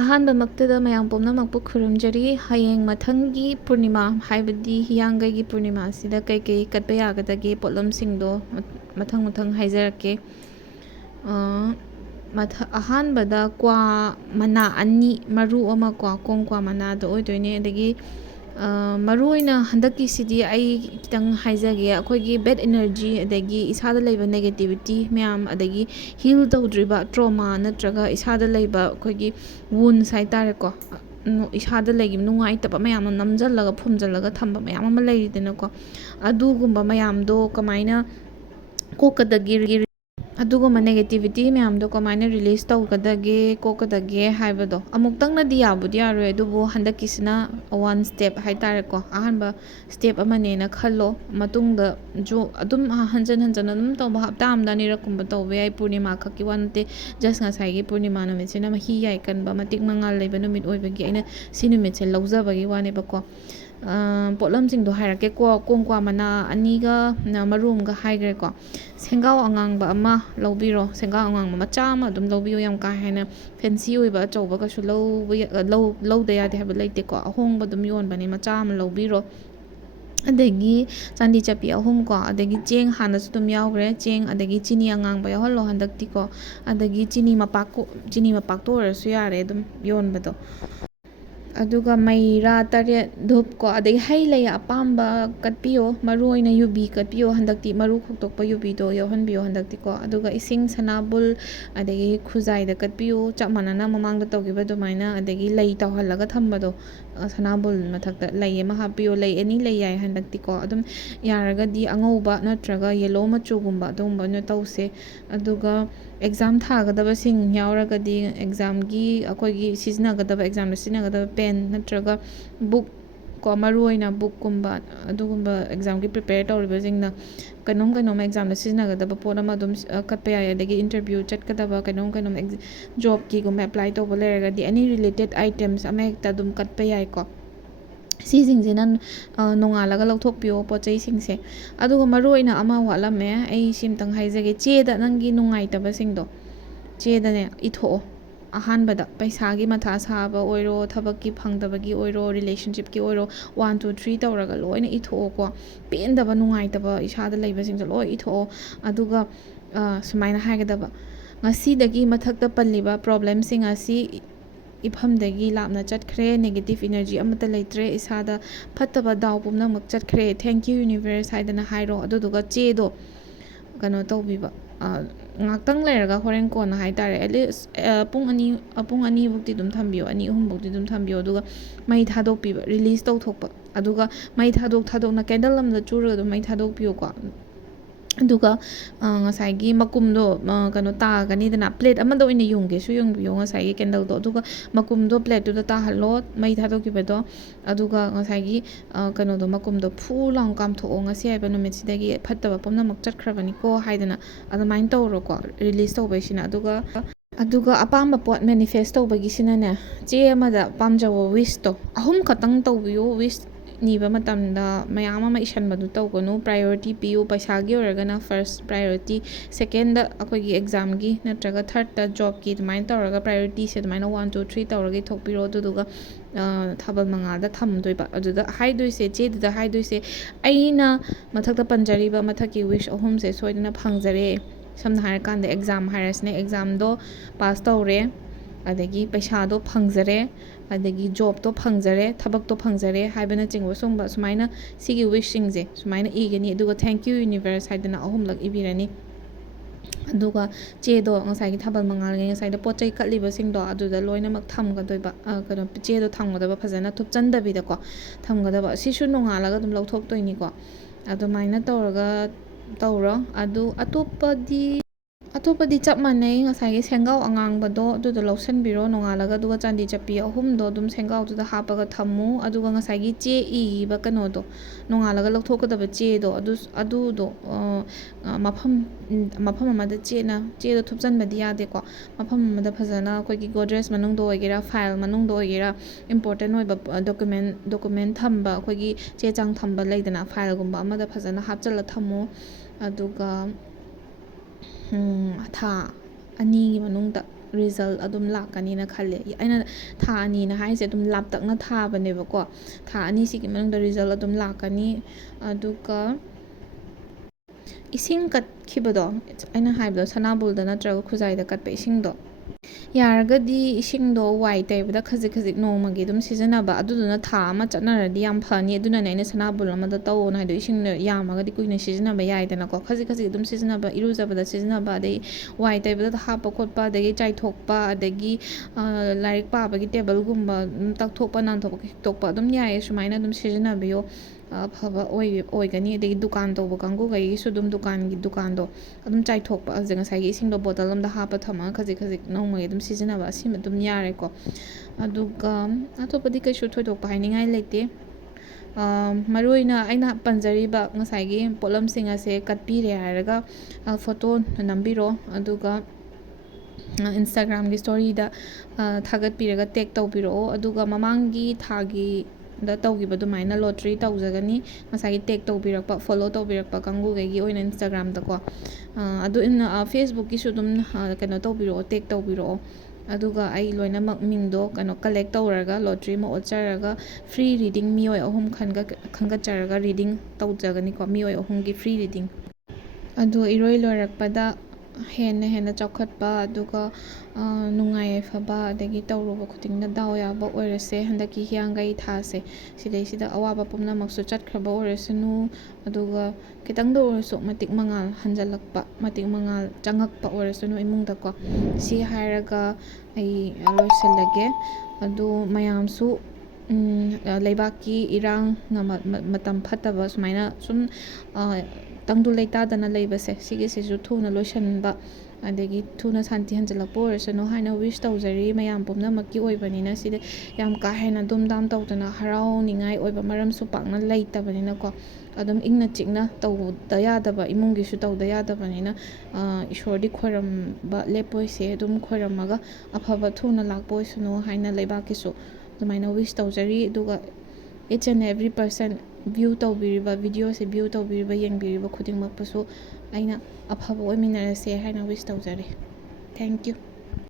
ꯑꯍꯥꯟꯕꯃꯛꯇꯗ ꯃꯌꯥꯝ ꯄꯨꯝꯅꯃꯛꯄꯨ ꯈꯨꯔꯨꯝꯖꯔꯤ ꯍꯌꯦꯡ ꯃꯊꯪꯒꯤ ꯄꯨꯔꯅꯤꯃꯥ ꯍꯥꯏꯕꯗꯤ ꯍꯤꯌꯥꯡꯒꯩꯒꯤ ꯄꯨꯔꯅꯤꯃꯥ ꯑꯁꯤꯗ ꯀꯩꯀꯩ ꯀꯠꯄ ꯌꯥꯒꯗꯒꯦ ꯄꯣꯠꯂꯝꯁꯤꯡꯗꯣ ꯃꯊꯪ ꯍꯥꯏꯖꯔꯛꯀꯦ꯫ ꯑꯍꯥꯟꯕꯗ ꯀ꯭ꯋꯥ ꯃꯅꯥ 2 ꯃꯔꯨ ꯑꯃ ꯀꯣꯡ ꯀ꯭ꯋꯥ ꯃꯅꯥꯗ ꯑꯣꯏꯗꯣꯏꯅꯦ꯫ ꯑꯗꯒꯤ ꯃꯔꯨ ꯑꯣꯏꯅ ꯍꯟꯗꯛꯀꯤꯁꯤꯗꯤ ꯑꯩ ꯈꯤꯇꯪ ꯍꯥꯏꯖꯒꯦ, ꯑꯩꯈꯣꯏꯒꯤ ꯕꯦꯗ ꯏꯅꯔꯖꯤ ꯑꯗꯒꯤ ꯏꯁꯥꯗ ꯂꯩꯕ ꯅꯦꯒꯦꯇꯤꯚꯤꯇꯤ ꯃꯌꯥꯝ ꯑꯗꯒꯤ ꯍꯤꯜ ꯇꯧꯗ꯭ꯔꯤꯕ ꯇ꯭ꯔꯣꯃꯥ ꯅꯠꯇ꯭ꯔꯒ ꯏꯁꯥꯗ ꯂꯩꯕ ꯑꯩꯈꯣꯏꯒꯤ ꯋꯨꯟꯁ ꯍꯥꯏꯇꯥꯔꯦꯀꯣ, ꯏꯁꯥꯗ ꯂꯩꯈꯤꯕ ꯅꯨꯡꯉꯥꯏꯇꯕ ꯃꯌꯥꯝ ꯑꯃ ꯅꯝꯖꯜꯂꯒ ꯐꯨꯝꯖꯜꯂꯒ ꯊꯝꯕ ꯃꯌꯥꯝ ꯑꯃ ꯂꯩꯔꯤꯗꯅꯀꯣ, ꯑꯗꯨꯒꯨꯝꯕ ꯃꯌꯥꯝꯗꯣ ꯀꯃꯥꯏꯅ ꯀꯣꯛꯀꯗꯒꯦ, ꯑꯗꯨꯒꯨꯝꯕ ꯅꯦꯒꯦꯇꯤꯚꯤꯇꯤ ꯃꯌꯥꯝꯗꯣ ꯀꯃꯥꯏꯅ ꯔꯤꯂꯤꯁ ꯇꯧꯒꯗꯒꯦ ꯀꯣꯛꯀꯗꯒꯦ ꯍꯥꯏꯕꯗꯣ ꯑꯃꯨꯛꯇꯪꯅꯗꯤ ꯌꯥꯕꯨꯗꯤ ꯌꯥꯔꯣꯏ, ꯑꯗꯨꯕꯨ ꯍꯟꯗꯛꯀꯤꯁꯤꯅ 1 ꯁ꯭ꯇꯦꯞ ꯍꯥꯏꯇꯥꯔꯦꯀꯣ, ꯑꯍꯥꯟꯕ ꯁ꯭ꯇꯦꯞ ꯑꯃꯅꯦꯅ ꯈꯜꯂꯣ꯫ ꯃꯇꯨꯡꯗꯁꯨ ꯑꯗꯨꯝ ꯍꯟꯖꯟ ꯍꯟꯖꯟ ꯑꯗꯨꯝ ꯇꯧꯕ, ꯍꯞꯇꯥ ꯑꯃꯗ 2ꯔꯛꯀꯨꯝꯕ ꯇꯧꯕ ꯌꯥꯏ꯫ ꯄꯨꯔꯅꯤꯃꯥ ꯈꯛꯀꯤ ꯋꯥ ꯅꯠꯇꯦ, ꯖꯁ ꯉꯁꯥꯏꯒꯤ ꯄꯨꯔꯅꯤꯃꯥ ꯅꯨꯃꯤꯠꯁꯤꯅ ꯃꯍꯤ ꯌꯥꯏ ꯀꯟꯕ ꯃꯇꯤꯛ ꯃꯉꯥꯜ ꯂꯩꯕ ꯅꯨꯃꯤꯠ ꯑꯣꯏꯕꯒꯤ ꯑꯩꯅ ꯁꯤ ꯅꯨꯃꯤꯠꯁꯦ ꯂꯧꯖꯕꯒꯤ ꯋꯥꯅꯦꯕꯀꯣ꯫ ꯄꯣꯠꯂꯝꯁꯤꯡꯗꯣ ꯍꯥꯏꯔꯛꯀꯦꯀꯣ꯫ ꯀꯣꯡꯀ꯭ꯋꯥ ꯃꯅꯥ 2ꯒ ꯃꯔꯨ ꯑꯃꯒ ꯍꯥꯏꯈ꯭ꯔꯦꯀꯣ꯫ ꯁꯦꯡꯒꯥꯎ ꯑꯉꯥꯡꯕ ꯑꯃ ꯂꯧꯕꯤꯔꯣ, ꯁꯦꯡꯒꯥꯎ ꯑꯉꯥꯡꯕ ꯃꯆꯥ ꯑꯃ ꯑꯗꯨꯝ ꯂꯧꯕꯤꯌꯣ, ꯌꯥꯝ ꯀꯥ ꯍꯦꯟꯅ ꯐꯦꯟꯁꯤ ꯑꯣꯏꯕ ꯑꯆꯧꯕ ꯀꯩꯁꯨ ꯂꯧꯗ ꯌꯥꯗꯦ ꯍꯥꯏꯕ ꯂꯩꯇꯦꯀꯣ, ꯑꯍꯣꯡꯕ ꯑꯗꯨꯝ ꯌꯣꯟꯕꯅꯦ, ꯃꯆꯥ ꯑꯃ ꯂꯧꯕꯤꯔꯣ꯫ ꯑꯗꯒꯤ ꯆꯥꯟꯗꯤ ꯆꯞꯄꯤ 3 ꯀꯣ, ꯑꯗꯒꯤ ꯆꯦꯡ ꯍꯥꯟꯅꯁꯨ ꯑꯗꯨꯝ ꯌꯥꯎꯈ꯭ꯔꯦ, ꯆꯦꯡ ꯑꯗꯒꯤ ꯆꯤꯅꯤ ꯑꯉꯥꯡꯕ ꯌꯥꯎꯍꯜꯂꯣ ꯍꯟꯗꯛꯇꯤꯀꯣ, ꯑꯗꯒꯤ ꯆꯤꯅꯤ ꯃꯄꯥꯛꯇꯣ ꯑꯣꯏꯔꯁꯨ ꯌꯥꯔꯦ ꯑꯗꯨꯝ ꯌꯣꯟꯕꯗꯣ, ꯑꯗꯨꯒ ꯃꯩꯔꯥ 3 ꯙꯨꯞ ꯀꯣ, ꯑꯗꯒꯤ ꯍꯩ ꯂꯩ ꯑꯄꯥꯝꯕ ꯀꯠꯄꯤꯌꯣ, ꯃꯔꯨ ꯑꯣꯏꯅ ꯌꯨꯕꯤ ꯀꯠꯄꯤꯌꯣ ꯍꯟꯗꯛꯇꯤ, ꯃꯔꯨ ꯈꯣꯛꯇꯣꯛꯄ ꯌꯨꯕꯤꯗꯣ ꯌꯥꯎꯍꯟꯕꯤꯌꯣ ꯍꯟꯗꯛꯇꯤꯀꯣ, ꯑꯗꯨꯒ ꯏꯁꯤꯡ ꯁꯅꯥꯕꯨꯜ ꯑꯗꯒꯤ ꯈꯨꯖꯥꯏꯗ ꯀꯠꯄꯤꯌꯨ, ꯆꯞ ꯃꯥꯟꯅꯅ ꯃꯃꯥꯡꯗ ꯇꯧꯈꯤꯕ ꯑꯗꯨꯃꯥꯏꯅ, ꯑꯗꯒꯤ ꯂꯩ ꯇꯧꯍꯜꯂꯒ ꯊꯝꯕꯗꯣ, ꯁꯅꯥꯕꯨꯜ ꯃꯊꯛꯇ ꯂꯩ ꯑꯃ ꯍꯥꯞꯄꯤꯌꯣ, ꯂꯩ ꯑꯦꯅꯤ ꯂꯩ ꯌꯥꯏ ꯍꯟꯗꯛꯇꯤꯀꯣ, ꯑꯗꯨꯝ ꯌꯥꯔꯒꯗꯤ ꯑꯉꯧꯕ ꯅꯠꯇ꯭ꯔꯒ ꯌꯦꯜꯂꯣ ꯃꯆꯨꯒꯨꯝꯕ ꯑꯗꯨꯒꯨꯝꯕ ꯑꯣꯏꯅ ꯇꯧꯁꯦ꯫ ꯑꯗꯨꯒ ꯑꯦꯛꯖꯥꯝ ꯊꯥꯒꯗꯕꯁꯤꯡ ꯌꯥꯎꯔꯒꯗꯤ ꯑꯦꯛꯖꯥꯝꯒꯤ ꯑꯩꯈꯣꯏꯒꯤ ꯑꯦꯛꯖꯥꯝꯗ ꯁꯤꯖꯤꯟꯅꯒꯗꯕ ꯄꯦꯟ ꯅꯠꯇ꯭ꯔꯒ ꯕꯨꯛ ꯀꯣ, ꯃꯔꯨ ꯑꯣꯏꯅ ꯕꯨꯛꯀꯨꯝꯕ, ꯑꯗꯨꯒꯨꯝꯕ ꯑꯦꯛꯖꯥꯝꯒꯤ ꯄ꯭ꯔꯤꯄꯦꯌꯔ ꯇꯧꯔꯤꯕꯁꯤꯡꯅ ꯀꯩꯅꯣꯝ ꯑꯦꯛꯖꯥꯝꯗ ꯁꯤꯖꯤꯟꯅꯒꯗꯕ ꯄꯣꯠ ꯑꯃ ꯑꯗꯨꯝ ꯀꯠꯄ ꯌꯥꯏ꯫ ꯑꯗꯒꯤ ꯏꯟꯇꯔꯚ꯭ꯌꯨ ꯆꯠꯀꯗꯕ ꯀꯩꯅꯣꯝ ꯖꯣꯕꯀꯤꯒꯨꯝꯕ ꯑꯦꯄ꯭ꯂꯥꯏ ꯇꯧꯕ ꯂꯩꯔꯒꯗꯤ ꯑꯦꯅꯤ ꯔꯤꯂꯦꯇꯦꯠ ꯑꯥꯏꯇꯦꯝꯁ ꯑꯃ ꯍꯦꯛꯇ ꯑꯗꯨꯝ ꯀꯠꯄ ꯌꯥꯏꯀꯣ꯫ ꯁꯤꯁꯤꯡꯁꯤꯅ ꯅꯣꯡꯉꯥꯜꯂꯒ ꯂꯧꯊꯣꯛꯄꯤꯌꯣ ꯄꯣꯠ ꯆꯩꯁꯤꯡꯁꯦ꯫ ꯑꯗꯨꯒ ꯃꯔꯨ ꯑꯣꯏꯅ ꯑꯃ ꯋꯥꯠꯂꯝꯃꯦ, ꯑꯩ ꯁꯤꯃꯇꯪ ꯍꯥꯏꯖꯒꯦ, ꯆꯦꯗ ꯅꯪꯒꯤ ꯅꯨꯡꯉꯥꯏꯇꯕꯁꯤꯡꯗꯣ ꯆꯦꯗꯅꯦ ꯏꯊꯣꯛꯑꯣ꯫ ꯑꯍꯥꯟꯕꯗ ꯄꯩꯁꯥꯒꯤ ꯃꯊꯥ ꯁꯥꯕ ꯑꯣꯏꯔో, ꯊꯕꯛꯀꯤ ꯐꯪꯗꯕꯒꯤ ꯑꯣꯏꯔో, रिलेशनशिपꯀꯤ ꯑꯣꯏꯔോ, 1 2 3 ꯇꯧꯔꯒ ꯂꯣꯏꯅ ꯏꯊꯣꯛꯑꯣꯀꯣ, ꯄꯦꯟꯗꯕ ꯅꯨꯡꯉꯥꯏꯇꯕ ꯏꯁꯥꯗ ꯂꯩꯕꯁꯤꯡꯁꯦ ꯂꯣꯏ ꯏꯊꯣꯛꯑꯣ꯫ ꯑꯗꯨꯒ ꯁꯨꯃꯥꯏꯅ ꯍꯥꯏꯒꯗꯕ, ꯉꯁꯤꯗꯒꯤ ꯃꯊꯛꯇ ꯄꯜꯂꯤꯕ ꯄ꯭ꯔꯣꯕ꯭ꯂꯦꯝꯁꯤꯡ ꯑꯁꯤ ꯏꯐꯝꯗꯒꯤ ꯂꯥꯞꯅ ꯆꯠꯈ꯭ꯔꯦ, ꯅꯦꯒꯦꯇꯤቭ ꯏꯅꯔꯖꯤ ꯑꯃꯠꯇ ꯂꯩꯇ꯭ꯔꯦ, ꯏꯁꯥꯗ ꯐꯠꯇꯕ ꯗꯥꯎ ꯄꯨꯝꯅꯃꯛ ꯆꯠꯈ꯭ꯔꯦ, ꯊꯦꯡꯛ ꯌꯨ ꯌꯨꯅꯤꯚꯔꯁ ꯍꯥꯏꯗꯅ ꯍꯥꯏꯔꯣ꯫ ꯑꯗꯨꯗꯨꯒ ꯆꯦꯗꯣ ꯀꯩꯅꯣ ꯇꯧꯕꯤꯕ, ꯉꯥꯛꯇꯪ ꯂꯩꯔꯒ ꯍꯣꯔꯦꯟ ꯀꯣꯟꯅ ꯍꯥꯏꯇꯥꯔꯦ, ꯑꯦꯠꯂꯤꯁ ꯄꯨꯡ 2 ꯐꯥꯎꯗꯤ ꯑꯗꯨꯝ ꯊꯝꯕꯤꯌꯣ, 2 3 ꯐꯥꯎꯗꯤ ꯑꯗꯨꯝ ꯊꯝꯕꯤꯌꯣ, ꯑꯗꯨꯒ ꯃꯩ ꯊꯥꯗꯣꯛꯄꯤꯕ, ꯔꯤꯂꯤꯁ ꯇꯧꯊꯣꯛꯄ, ꯑꯗꯨꯒ ꯃꯩ ꯊꯥꯗꯣꯛꯅ ꯀꯦꯟꯗꯜ ꯑꯃꯗ ꯆꯨꯔꯒ ꯑꯗꯨꯝ ꯃꯩ ꯊꯥꯗꯣꯛꯄꯤꯌꯣꯀꯣ꯫ ꯑꯗꯨꯒ ꯉꯁꯥꯏꯒꯤ ꯃꯀꯨꯝꯗꯣ ꯀꯩꯅꯣ ꯇꯥꯒꯅꯤꯗꯅ, ꯄ꯭ꯂꯦꯠ ꯑꯃꯗ ꯑꯣꯏꯅ ꯌꯨꯡꯒꯦꯁꯨ ꯌꯨꯡꯕꯤꯌꯣ ꯉꯁꯥꯏꯒꯤ ꯀꯦꯟꯗꯜꯗꯣ, ꯑꯗꯨꯒ ꯃꯀꯨꯝꯗꯣ ꯄ꯭ꯂꯦꯠꯇꯨꯗ ꯇꯥꯍꯜꯂꯣ, ꯃꯩ ꯊꯥꯗꯣꯛꯈꯤꯕꯗꯣ, ꯑꯗꯨꯒ ꯉꯁꯥꯏꯒꯤ ꯀꯩꯅꯣꯗꯣ ꯃꯀꯨꯝꯗꯣ ꯐꯨ ꯂꯥꯎ ꯀꯥꯝꯊꯣꯛꯑꯣ, ꯉꯁꯤ ꯍꯥꯏꯕ ꯅꯨꯃꯤꯠꯁꯤꯗꯒꯤ ꯐꯠꯇꯕ ꯄꯨꯝꯅꯃꯛ ꯆꯠꯈ꯭ꯔꯕꯅꯤꯀꯣ ꯍꯥꯏꯗꯅ, ꯑꯗꯨꯃꯥꯏꯅ ꯇꯧꯔꯣꯀꯣ ꯔꯤꯂꯤꯁ ꯇꯧꯕꯩꯁꯤꯅ꯫ ꯑꯗꯨꯒ ꯑꯄꯥꯝꯕ ꯄꯣꯠ ꯃꯦꯅꯤꯐꯦꯁ ꯇꯧꯕꯒꯤꯁꯤꯅꯅꯦ, ꯆꯦ ꯑꯃꯗ ꯄꯥꯝꯖꯕ ꯋꯤꯁꯇꯣ 3 ꯈꯛꯇꯪ ꯇꯧꯕꯤꯌꯨ꯫ ꯋꯤꯁ ꯅꯤꯕ ꯃꯇꯝꯗ ꯃꯌꯥꯝ ꯑꯃ ꯏꯁꯟꯕꯗꯨ ꯇꯧꯒꯅꯨ, ꯄ꯭ꯔꯥꯏꯌꯣꯔꯤꯇꯤ ꯄꯤꯌꯨ꯫ ꯄꯩꯁꯥꯒꯤ ꯑꯣꯏꯔꯒꯅ ꯐꯥꯔꯁ ꯄ꯭ꯔꯥꯏꯌꯣꯔꯤꯇꯤ, ꯁꯦꯀꯦꯟꯗ ꯑꯩꯈꯣꯏꯒꯤ ꯑꯦꯛꯖꯥꯝꯒꯤ ꯅꯠꯇ꯭ꯔꯒ ꯊꯥꯔꯠꯇ ꯖꯣꯕꯀꯤ, ꯑꯗꯨꯃꯥꯏꯅ ꯇꯧꯔꯒ ꯄ꯭ꯔꯥꯏꯌꯣꯔꯤꯇꯤꯁꯦ ꯑꯗꯨꯃꯥꯏꯅ 1 2 3 ꯇꯧꯔꯒ ꯊꯣꯛꯄꯤꯔꯣ꯫ ꯑꯗꯨꯗꯨꯒ ꯊꯥꯕꯜ ꯃꯉꯥꯜꯗ ꯊꯝꯗꯣꯏꯕ, ꯑꯗꯨꯗ ꯍꯥꯏꯗꯣꯏꯁꯦ, ꯆꯦꯗꯨꯗ ꯍꯥꯏꯗꯣꯏꯁꯦ, ꯑꯩꯅ ꯃꯊꯛꯇ ꯄꯟꯖꯔꯤꯕ ꯃꯊꯛꯀꯤ ꯋꯤꯁ 3ꯁꯦ ꯁꯣꯏꯗꯅ ꯐꯪꯖꯔꯦ꯫ ꯁꯝꯅ ꯍꯥꯏꯔꯀꯥꯟꯗ ꯑꯦꯛꯖꯥꯝ ꯍꯥꯏꯔꯁꯤꯅꯦ, ꯑꯦꯛꯖꯥꯝꯗꯣ ꯄꯥꯁ ꯇꯧꯔꯦ, ꯑꯗꯒꯤ ꯄꯩꯁꯥꯗꯣ ꯐꯪꯖꯔꯦ, ꯑꯗꯒꯤ ꯖꯣꯕꯇꯣ ꯐꯪꯖꯔꯦ, ꯊꯕꯛꯇꯣ ꯐꯪꯖꯔꯦ ꯍꯥꯏꯕꯅꯆꯤꯡꯕ ꯁꯨꯃꯥꯏꯅ ꯁꯤꯒꯤ ꯋꯤꯁꯁꯤꯡꯁꯦ ꯁꯨꯃꯥꯏꯅ ꯏꯒꯅꯤ, ꯑꯗꯨꯒ ꯊꯦꯡꯛ ꯌꯨ ꯌꯨꯅꯤꯚꯔꯁ ꯍꯥꯏꯗꯅ 3ꯂꯛ ꯏꯕꯤꯔꯅꯤ꯫ ꯑꯗꯨꯒ ꯆꯦꯗꯣ ꯉꯁꯥꯏꯒꯤ ꯊꯥꯕꯜ ꯃꯉꯥꯜꯒꯤ ꯉꯁꯥꯏꯗ ꯄꯣꯠ ꯆꯩ ꯀꯠꯂꯤꯕꯁꯤꯡꯗꯣ ꯑꯗꯨꯗ ꯂꯣꯏꯅꯃꯛ ꯊꯝꯒꯗꯣꯏꯕ, ꯆꯦꯗꯣ ꯊꯝꯒꯗꯕ, ꯐꯖꯅ ꯊꯨꯞꯆꯟꯗꯕꯤꯗꯀꯣ ꯊꯝꯒꯗꯕ, ꯁꯤꯁꯨ ꯅꯣꯡꯉꯥꯜꯂꯒ ꯑꯗꯨꯝ ꯂꯧꯊꯣꯛꯇꯣꯏꯅꯤꯀꯣ꯫ ꯑꯗꯨꯃꯥꯏꯅ ꯇꯧꯔꯒ ꯇꯧꯔꯣ꯫ ꯑꯗꯨ ꯑꯇꯣꯞꯄꯗꯤ ꯆꯞ ꯃꯥꯟꯅꯩ, ꯉꯁꯥꯏꯒꯤ ꯁꯦꯡꯒꯥꯎ ꯑꯉꯥꯡꯕꯗꯣ ꯑꯗꯨꯗꯣ ꯂꯧꯁꯟꯕꯤꯔꯣ ꯅꯣꯡꯉꯥꯜꯂꯒ, ꯑꯗꯨꯒ ꯆꯥꯟꯗꯤ ꯆꯞꯄꯤ 3ꯗꯣ ꯑꯗꯨꯝ ꯁꯦꯡꯒꯥꯎꯗꯨꯗ ꯍꯥꯞꯄꯒ ꯊꯝꯃꯨ꯫ ꯑꯗꯨꯒ ꯉꯁꯥꯏꯒꯤ ꯆꯦ ꯏꯕ ꯀꯩꯅꯣꯗꯣ, ꯅꯣꯡꯉꯥꯜꯂꯒ ꯂꯧꯊꯣꯛꯀꯗꯕ ꯆꯦꯗꯣ ꯑꯗꯨꯗꯣ ꯃꯐꯝ ꯑꯃꯗ ꯆꯦꯗꯣ ꯊꯨꯞꯆꯟꯕꯗꯤ ꯌꯥꯗꯦꯀꯣ, ꯃꯐꯝ ꯑꯃꯗ ꯐꯖꯅ ꯑꯩꯈꯣꯏꯒꯤ ꯒꯣꯗ꯭ꯔꯦꯖ ꯃꯅꯨꯡꯗ ꯑꯣꯏꯒꯦꯔꯥ, ꯐꯥꯏꯜ ꯃꯅꯨꯡꯗ ꯑꯣꯏꯒꯦꯔꯥ, ꯏꯝꯄꯣꯔꯇꯦꯟ ꯑꯣꯏꯕ ꯗꯣꯀꯨꯃꯦꯟ ꯊꯝꯕ, ꯑꯩꯈꯣꯏꯒꯤ ꯆꯦ ꯆꯥꯡ ꯊꯝꯕ ꯂꯩꯗꯅ, ꯐꯥꯏꯜꯒꯨꯝꯕ ꯑꯃꯗ ꯐꯖꯅ ꯍꯥꯞꯆꯜꯂ ꯊꯝꯃꯨ꯫ ꯑꯗꯨꯒ ꯊꯥ 2ꯒꯤ ꯃꯅꯨꯡꯗ ꯔꯤꯖꯜ ꯑꯗꯨꯝ ꯂꯥꯛꯀꯅꯤꯅ ꯈꯜꯂꯦ ꯑꯩꯅ ꯊꯥ 2ꯅ ꯍꯥꯏꯁꯦ ꯑꯗꯨꯝ ꯂꯥꯞꯇꯛꯅ ꯊꯥꯕꯅꯦꯕꯀꯣ ꯊꯥ 2ꯁꯤꯒꯤ ꯃꯅꯨꯡꯗ ꯔꯤꯖꯜ ꯑꯗꯨꯝ ꯂꯥꯛꯀꯅꯤ ꯑꯗꯨꯒ ꯏꯁꯤꯡ ꯀꯠꯈꯤꯕꯗꯣ ꯑꯩꯅ ꯍꯥꯏꯕꯗꯣ ꯁꯅꯥꯕꯨꯜꯗ ꯅꯠꯇ꯭ꯔꯒ ꯈꯨꯖꯥꯏꯗ ꯀꯠꯄ ꯏꯁꯤꯡꯗꯣ ꯌꯥꯔꯒꯗꯤ ꯏꯁꯤꯡꯗꯣ ꯋꯥꯏ ꯇꯩꯕꯗ ꯈꯖꯤꯛ ꯈꯖꯤꯛ ꯅꯣꯡꯃꯒꯤ ꯑꯗꯨꯝ ꯁꯤꯖꯤꯟꯅꯕ ꯑꯗꯨꯗꯨꯅ ꯊꯥ ꯑꯃ ꯆꯠꯅꯔꯗꯤ ꯌꯥꯝ ꯐꯅꯤ ꯑꯗꯨꯅꯅꯦ ꯑꯩꯅ ꯁꯅꯥꯕꯨꯜ ꯑꯃꯗ ꯇꯧꯑꯣꯅ ꯍꯥꯏꯗꯣ ꯏꯁꯤꯡꯗꯣ ꯌꯥꯝꯃꯒꯗꯤ ꯀꯨꯏꯅ ꯁꯤꯖꯤꯟꯅꯕ ꯌꯥꯏꯗꯅꯀꯣ ꯈꯖꯤꯛ ꯈꯖꯤꯛ ꯑꯗꯨꯝ ꯁꯤꯖꯤꯟꯅꯕ ꯏꯔꯨꯖꯕꯗ ꯁꯤꯖꯤꯟꯅꯕ ꯑꯗꯩ ꯋꯥꯏ ꯇꯩꯕꯗ ꯍꯥꯞꯄ ꯈꯣꯠꯄ ꯑꯗꯒꯤ ꯆꯥꯏꯊꯣꯛꯄ ꯑꯗꯒꯤ ꯂꯥꯏꯔꯤꯛ ꯄꯥꯕꯒꯤ ꯇꯦꯕꯜꯒꯨꯝꯕ ꯇꯛꯊꯣꯛꯄ ꯅꯥꯟꯊꯣꯛꯄ ꯈꯤꯛꯇꯣꯛꯄ ꯑꯗꯨꯝ ꯌꯥꯏꯌꯦ ꯁꯨꯃꯥꯏꯅ ꯑꯗꯨꯝ ꯁꯤꯖꯤꯟꯅꯕꯤꯌꯣ ꯑꯐꯕ ꯑꯣꯏꯒꯅꯤ ꯑꯗꯒꯤ ꯗꯨꯀꯥꯟ ꯇꯧꯕ ꯀꯥꯡꯕꯨꯈꯩꯒꯤꯁꯨ ꯑꯗꯨꯝ ꯗꯨꯀꯥꯟꯗꯣ ꯑꯗꯨꯝ ꯆꯥꯏꯊꯣꯛꯄ ꯍꯧꯖꯤꯛ ꯉꯁꯥꯏꯒꯤ ꯏꯁꯤꯡꯗꯣ ꯕꯣꯇꯜ ꯑꯃꯗ ꯍꯥꯞꯄ ꯊꯝꯃꯒ ꯈꯖꯤꯛ ꯈꯖꯤꯛ ꯅꯣꯡꯃꯒꯤ ꯑꯗꯨꯝ ꯁꯤꯖꯤꯟꯅꯕ ꯑꯁꯤꯃ ꯑꯗꯨꯝ ꯌꯥꯔꯦꯀꯣ ꯑꯗꯨꯒ ꯑꯇꯣꯞꯄꯗꯤ ꯀꯩꯁꯨ ꯊꯣꯏꯗꯣꯛꯄ ꯍꯥꯏꯅꯤꯡꯉꯥꯏ ꯂꯩꯇꯦ ꯃꯔꯨ ꯑꯣꯏꯅ ꯑꯩꯅ ꯄꯟꯖꯔꯤꯕ ꯉꯁꯥꯏꯒꯤ ꯄꯣꯠꯂꯝꯁꯤꯡ ꯑꯁꯦ ꯀꯠꯄꯤꯔꯦ ꯍꯥꯏꯔꯒ ꯐꯣꯇꯣ ꯅꯝꯕꯤꯔꯣ ꯑꯗꯨꯒ ꯏꯟꯁꯇꯥꯒ꯭ꯔꯥꯝꯒꯤ ꯁ꯭ꯇꯣꯔꯤꯗ ꯊꯥꯒꯠꯄꯤꯔꯒ ꯇꯦꯛ ꯇꯧꯕꯤꯔꯛꯑꯣ ꯑꯗꯨꯒ ꯃꯃꯥꯡꯒꯤ ꯊꯥꯒꯤꯗ ꯇꯧꯈꯤꯕ ꯑꯗꯨꯃꯥꯏꯅ ꯂꯣꯇ꯭ꯔꯤ ꯇꯧꯖꯒꯅꯤ ꯉꯁꯥꯏꯒꯤ ꯇꯦꯛ ꯇꯧꯕꯤꯔꯛꯄ ꯐꯣꯂꯣ ꯇꯧꯕꯤꯔꯛꯄ ꯀꯥꯡꯕꯨꯈꯩꯒꯤ ꯑꯣꯏꯅ ꯏꯟꯁꯇꯥꯒ꯭ꯔꯥꯝꯗꯀꯣ ꯑꯗꯨ ꯐꯦꯁꯕꯨꯛꯀꯤꯁꯨ ꯑꯗꯨꯝ ꯀꯩꯅꯣ ꯇꯧꯕꯤꯔꯛꯑꯣ ꯇꯦꯛ ꯇꯧꯕꯤꯔꯛꯑꯣ ꯑꯗꯨꯒ ꯑꯩ ꯂꯣꯏꯅꯃꯛ ꯃꯤꯡꯗꯣ ꯀꯂꯦꯛ ꯇꯧꯔꯒ ꯂꯣꯇ꯭ꯔꯤ ꯑꯃ ꯑꯣꯠꯆꯔꯒ ꯐ꯭ꯔꯤ ꯔꯤꯗꯤꯡ ꯃꯤꯑꯣꯏ 3 ꯈꯟꯒꯠꯆꯔꯒ ꯔꯤꯗꯤꯡ ꯇꯧꯖꯒꯅꯤꯀꯣ ꯃꯤꯑꯣꯏ 3ꯒꯤ ꯐ꯭ꯔꯤ ꯔꯤꯗꯤꯡ ꯑꯗꯣ ꯏꯔꯣꯏ ꯂꯣꯏꯔꯛꯄꯗ ꯍꯦꯟꯅ ꯆꯥꯎꯈꯠꯄ ꯑꯗꯨꯒ ꯅꯨꯡꯉꯥꯏ ꯌꯥꯏꯐꯕ ꯑꯗꯒꯤ ꯇꯧꯔꯨꯕ ꯈꯨꯗꯤꯡꯗ ꯗꯥꯎ ꯌꯥꯕ ꯑꯣꯏꯔꯁꯦ ꯍꯟꯗꯛꯀꯤ ꯍꯤꯌꯥꯡꯒꯩ ꯊꯥꯁꯦ ꯁꯤꯗꯩꯁꯤꯗ ꯑꯋꯥꯕ ꯄꯨꯝꯅꯃꯛꯁꯨ ꯆꯠꯈ꯭ꯔꯕ ꯑꯣꯏꯔꯁꯅꯨ ꯑꯗꯨꯒ ꯈꯤꯇꯪꯗ ꯑꯣꯏꯔꯁꯨ ꯃꯇꯤꯛ ꯃꯉꯥꯜ ꯍꯟꯖꯜꯂꯛꯄ ꯃꯇꯤꯛ ꯃꯉꯥꯜ ꯆꯪꯉꯛꯄ ꯑꯣꯏꯔꯁꯅꯨ ꯏꯃꯨꯡꯗꯀꯣ ꯁꯤ ꯍꯥꯏꯔꯒ ꯑꯩ ꯂꯣꯏꯁꯤꯜꯂꯒꯦ ꯑꯗꯣ ꯃꯌꯥꯝꯁꯨ ꯂꯩꯕꯥꯛꯀꯤ ꯏꯔꯥꯡ ꯃꯇꯝ ꯐꯠꯇꯕ ꯁꯨꯃꯥꯏꯅ ꯁꯨꯝ ꯇꯪꯗꯨ ꯂꯩꯇꯥꯗꯅ ꯂꯩꯕꯁꯦ ꯁꯤꯒꯤꯁꯤꯁꯨ ꯊꯨꯅ ꯂꯣꯏꯁꯤꯟꯕ ꯑꯗꯒꯤ ꯊꯨꯅ ꯁꯥꯟꯇꯤ ꯍꯟꯖꯤꯜꯂꯛꯄ ꯑꯣꯏꯔꯁꯅꯨ ꯍꯥꯏꯅ ꯋꯤꯁ ꯇꯧꯖꯔꯤ ꯃꯌꯥꯝ ꯄꯨꯝꯅꯃꯛꯀꯤ ꯑꯣꯏꯕꯅꯤꯅ ꯁꯤꯗ ꯌꯥꯝ ꯀꯥ ꯍꯦꯟꯅ ꯗꯨꯝꯗꯥꯝ ꯇꯧꯗꯅ ꯍꯔꯥꯎꯅꯤꯡꯉꯥꯏ ꯑꯣꯏꯕ ꯃꯔꯝꯁꯨ ꯄꯥꯛꯅ ꯂꯩꯇꯕꯅꯤꯅꯀꯣ ꯑꯗꯨꯝ ꯏꯪꯅ ꯆꯤꯛꯅ ꯇꯧꯗ ꯌꯥꯗꯕ ꯏꯃꯨꯡꯒꯤꯁꯨ ꯇꯧꯗ ꯌꯥꯗꯕꯅꯤna ꯏꯁꯣꯔꯗꯤ ꯈꯣꯏꯔꯝꯕ ꯂꯦꯞꯄꯣꯏꯁꯦ ꯑꯗꯨꯝ ꯈꯣꯏꯔꯝꯃꯒ ꯑꯐꯕ ꯊꯨꯅ ꯂꯥꯛꯄ ꯑꯣꯏꯁꯅꯨ ꯍꯥꯏꯅ ꯂꯩꯕꯥꯛꯀꯤꯁꯨ ꯑꯗꯨꯃꯥꯏꯅ ꯋꯤꯁ ꯇꯧꯖꯔꯤ ꯑꯗꯨꯒ each and every person view ꯇꯧꯕꯤꯔꯤꯕ ꯚꯤꯗꯤꯑꯣꯁꯦ ꯚ꯭ꯌꯨ ꯇꯧꯕꯤꯔꯤꯕ ꯌꯦꯡꯕꯤꯔꯤꯕ ꯈꯨꯗꯤꯡꯃꯛꯄꯨꯁꯨ ꯑꯩꯅ ꯑꯐꯕ ꯑꯣꯏꯃꯤꯟꯅꯔꯁꯦ ꯍꯥꯏꯅ ꯋꯤꯁ ꯇꯧꯖꯔꯤ ꯊꯦꯡꯛ ꯌꯨ